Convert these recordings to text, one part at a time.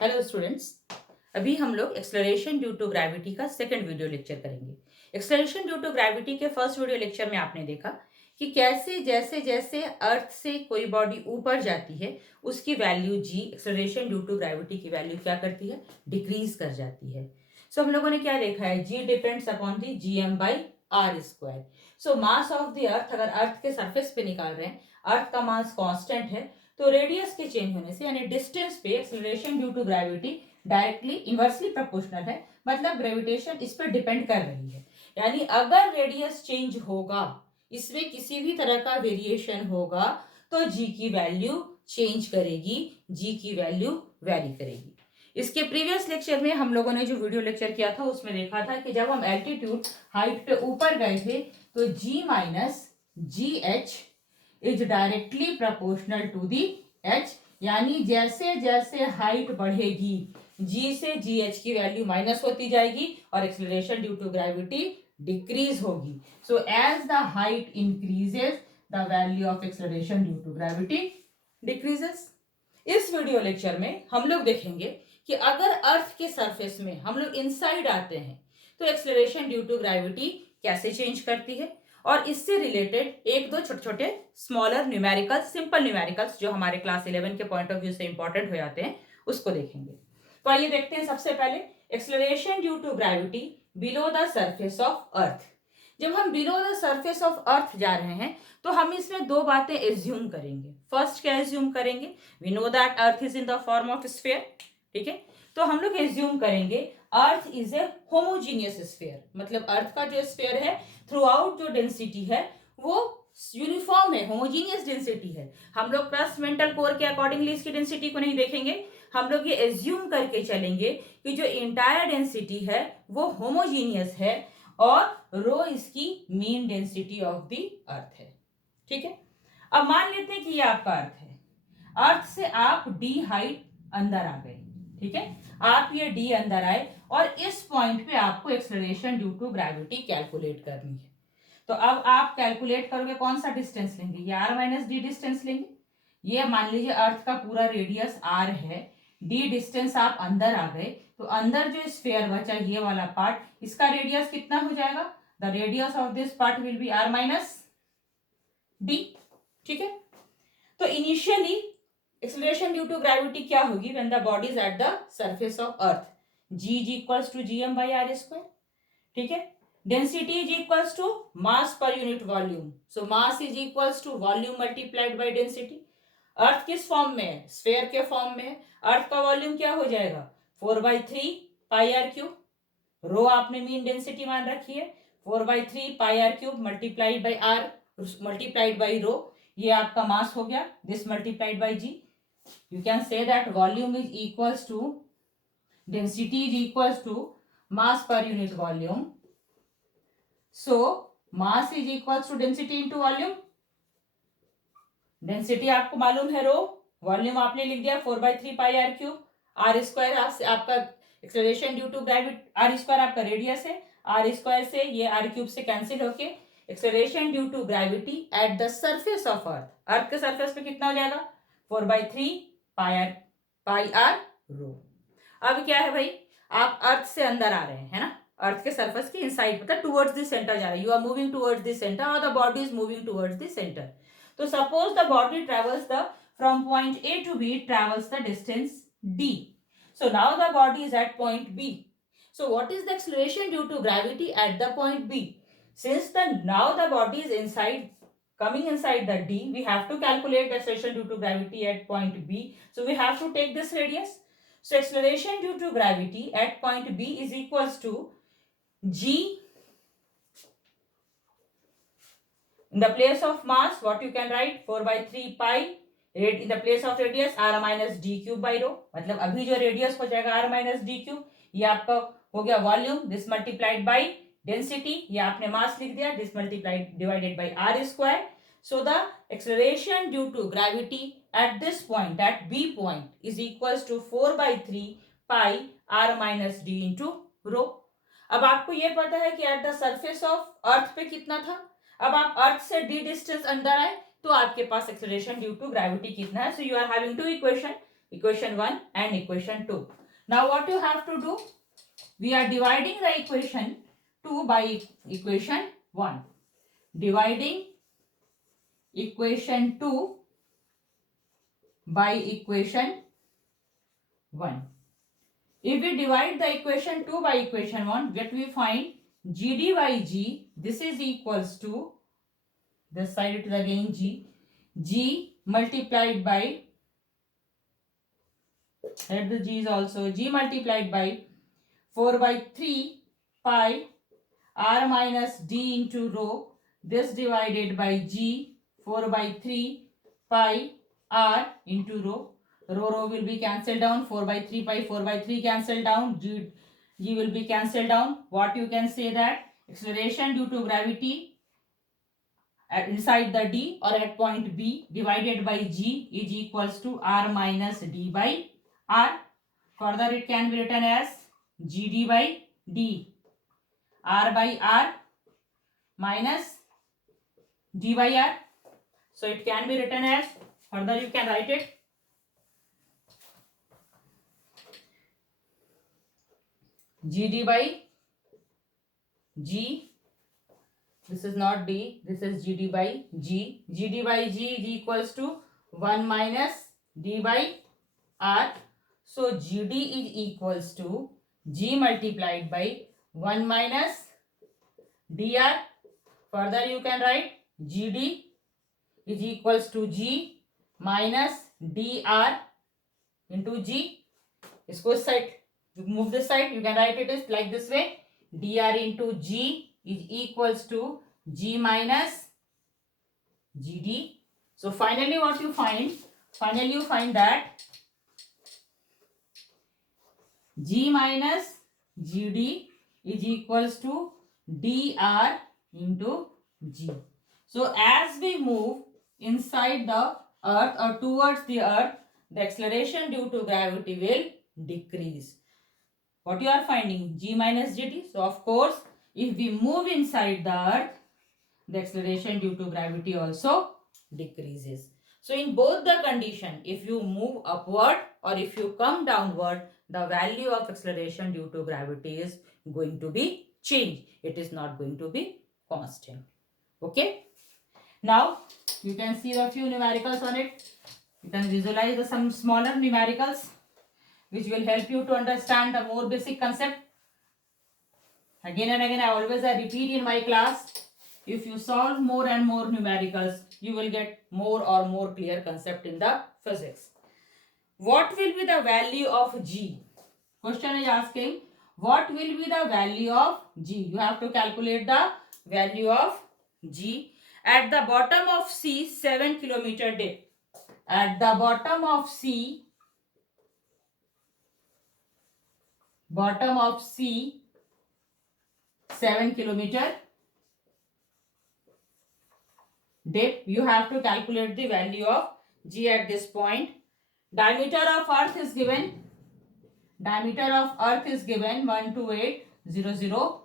Hello students. अभी हम लोग एक्सेलरेशन ड्यू टू ग्रेविटी का सेकंड वीडियो लेक्चर करेंगे। एक्सेलरेशन ड्यू टू ग्रेविटी के फर्स्ट वीडियो लेक्चर में आपने देखा कि कैसे जैसे जैसे अर्थ से कोई बॉडी ऊपर जाती है उसकी value g, acceleration due to gravity की वैल्यू क्या करती है, डिक्रीज कर जाती है। सो हम लोगों ने क्या देखा है, G depends upon the G M by R square. So mass of the earth, अगर अर्थ के सरफेस पे निकाल रहे हैं, अर्थ का मास कांस्टेंट है, तो रेडियस के चेंज होने से यानी डिस्टेंस पे acceleration due to gravity directly inversely proportional है। मतलब ग्रेविटेशन इस पर डिपेंड कर रही है। यानी अगर रेडियस चेंज होगा, इसमें किसी भी तरह का वेरिएशन होगा, तो जी की वैल्यू चेंज करेगी, जी की वैल्यू वेरी करेगी। इसके प्रीवियस लेक्चर में हम लोगों ने जो वीडियो लेक्चर किया था उसमें देखा था कि जब हम एल्टीट्यूड हाइट पे ऊपर गए थे तो G minus G H is directly proportional to the H. यानी जैसे जैसे हाइट बढ़ेगी जी से जी एच की वैल्यू माइनस होती जाएगी और acceleration due to gravity decrease होगी। So as the height increases the value of acceleration due to gravity decreases. इस वीडियो लेक्चर में हम लोग देखेंगे कि अगर अर्थ के सरफेस में हम लोग इनसाइड आते हैं तो एक्सेलरेशन ड्यू टू ग्रेविटी कैसे चेंज करती है, और इससे रिलेटेड एक दो छोटे छोटे स्मॉलर न्यूमेरिकल, सिंपल न्यूमेरिकल्स जो हमारे क्लास 11 के पॉइंट ऑफ व्यू से इंपॉर्टेंट हो जाते हैं, उसको देखेंगे। तो आइए देखते हैं सबसे पहले acceleration due to gravity below the surface of earth. जब हम below the surface of earth जा रहे हैं तो हम इसमें दो बातें एज्यूम करेंगे। फर्स्ट क्या एज्यूम करेंगे, we know that earth is in the form of sphere, ठीक है। तो हम लोग एज्यूम करेंगे earth is a homogeneous sphere, मतलब अर्थ का जो स्फीयर है थ्रू आउट जो डेंसिटी है वो यूनिफॉर्म है, होमोजीनियस डेंसिटी है। हम लोग क्रस्ट मेंटल कोर के अकॉर्डिंगली इसकी डेंसिटी को नहीं देखेंगे, हम लोग ये एज्यूम करके चलेंगे कि जो इंटायर डेंसिटी है वो होमोजीनियस है और रो इसकी मीन डेंसिटी ऑफ द अर्थ है, ठीक है। अब मान लेते हैं कि ये आपका अर्थ है, अर्थ से आप डी हाइट अंदर आ गए, ठीक है। आप ये डी अंदर आए और इस पॉइंट पे आपको acceleration due to gravity calculate करनी है। तो अब आप कैलकुलेट करोगे कौन सा डिस्टेंस लेंगे, ये आर माइनस डी डिस्टेंस लेंगे। ये मान लीजिए अर्थ का पूरा रेडियस आर है, डी डिस्टेंस आप अंदर आ गए, तो अंदर जो स्फीयर बचा ये वाला पार्ट, इसका रेडियस कितना हो जाएगा, the radius of this part will be R minus D, ठीक है। तो initially acceleration due to gravity क्या होगी when the body is at the surface of earth, G is equals to G M by R square, ठीक है। Density is equals to mass per unit volume, so mass is equals to volume multiplied by density. Earth किस form में है, स्फीयर के फॉर्म में है, अर्थ का वॉल्यूम क्या हो जाएगा 4/3 पाई आर क्यूब, रो आपने मीन डेंसिटी मान रखी है 4/3 pi R cube multiplied by R multiplied by rho, ये आपका मास हो गया, this multiplied by G. You can say that volume is equals to density is equals to mass per unit volume. So mass is equals to density into volume. Density आपको मालूम है रो, वॉल्यूम आपने लिख दिया 4/3 pi R cube, R square आपका acceleration due to gravity, R square आपका radius है, R square से ये आर क्यूब से कैंसिल होके acceleration due to gravity at the surface of earth, earth के सरफेस पे कितना हो जाएगा 4/3 पाई आर रो। अब क्या है भाई, आप अर्थ से अंदर आ रहे हैं, है ना, अर्थ के सरफेस के इनसाइड, मतलब टुवर्ड्स द सेंटर जा रहे हैं, you are moving towards the centre और the body is moving towards the centre. तो suppose the body travels the from point A to B travels the distance D. So now the body is at point B. So what is the acceleration due to gravity at the point B? Since now the body is coming inside the D, we have to calculate the acceleration due to gravity at point B. So we have to take this radius. So acceleration due to gravity at point B is equals to G in the place of mass. What you can write 4/3 pi in the place of radius r minus d cube by rho। मतलब अभी जो रेडियस हो जाएगा r minus d cube, ये आपका हो गया volume, this multiplied by density, ये आपने मास लिख दिया, this multiplied divided by R square. So the acceleration due to gravity at this point, at B point, is equals to 4/3 pi r minus d into rho. अब आपको ये पता है कि at the surface of earth पे कितना था, अब आप अर्थ से डी डिस्टेंस अंदर आए तो आपके पास एक्सेलरेशन ड्यू टू ग्रेविटी कितना है। So you are having two equation, equation 1 and equation 2. Now what you have to do? We are dividing the equation 2 by equation 1. Dividing equation 2 by equation 1. If we divide the equation 2 by equation 1, what we find? GD by G, this is equals to, this side it is again G multiplied by, here the G is also G multiplied by 4 by 3 pi R minus D into rho, this divided by G 4 by 3 pi R into rho. Rho will be cancelled down, 4 by 3 pi, 4 by 3 cancelled down, G will be cancelled down. What you can say that acceleration due to gravity inside the D or at point B divided by G is equals to R minus D by R. Further it can be written as GD by D, R by R minus D by R. So it can be written as, further you can write it, GD by G, this is not D, this is GD by G. GD by G is equals to 1 minus D by R. So GD is equals to G multiplied by 1 minus dr. Further you can write GD is equals to G minus dr into G. इसको इस side, move this side, you can write it is like this way, dr into G is equals to G minus GD. So finally what you find? Finally you find that G minus GD is equals to dr into G. So as we move inside the earth or towards the earth, the acceleration due to gravity will decrease. What you are finding? G minus GD. So of course, if we move inside the earth, the acceleration due to gravity also decreases. So in both the condition, if you move upward or if you come downward, the value of acceleration due to gravity is going to be changed. It is not going to be constant. Okay. Now you can see the few numericals on it. You can visualize some smaller numericals which will help you to understand the more basic concept. Again and again I always repeat in my class, if you solve more and more numericals, you will get more or more clear concept in the physics. What will be the value of G? Question is asking, what will be the value of G? You have to calculate the value of G at the bottom of C, 7 kilometer depth. At the bottom of C, 7 kilometer depth, you have to calculate the value of G at this point. Diameter of earth is given. Diameter of earth is given 12800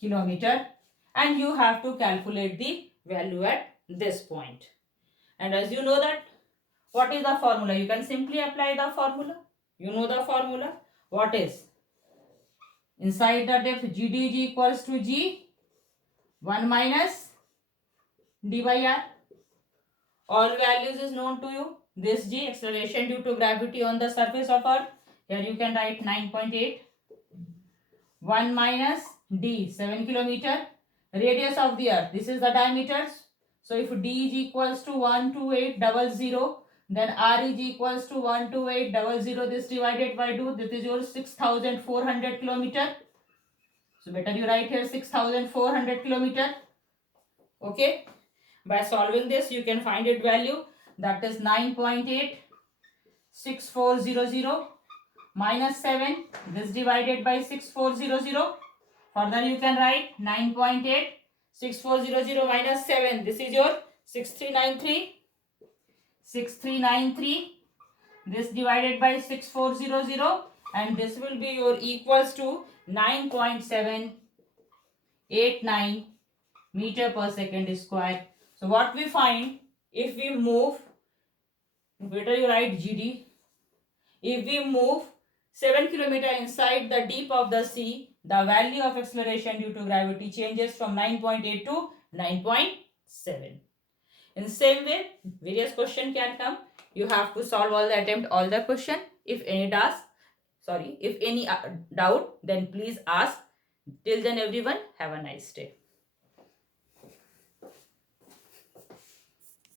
kilometer, and you have to calculate the value at this point. And as you know that, what is the formula? You can simply apply the formula. You know the formula. What is? Inside the depth, GD is equals to G 1 minus D by R. All values is known to you. This G, acceleration due to gravity on the surface of earth. Here you can write 9.8. 1 minus D, 7 kilometer. Radius of the earth. This is the diameter. So if D is equals to 12800, then R is equals to 12800. This divided by 2. This is your 6400 kilometer. So better you write here 6400 kilometer. Okay. By solving this, you can find its value. That is 9.86400 minus 7. This divided by 6400. Further you can write 9.86400 minus 7. This is your 6393. 6393. This divided by 6400. And this will be your equals to 9.789 meter per second square. So what we find, if we move, better you write GD, If we move 7 kilometers inside the deep of the sea, the value of acceleration due to gravity changes from 9.8 to 9.7. In same way, various question can come. You have to solve all the attempt, all the question. If any doubt, then please ask. Till then, everyone, have a nice day.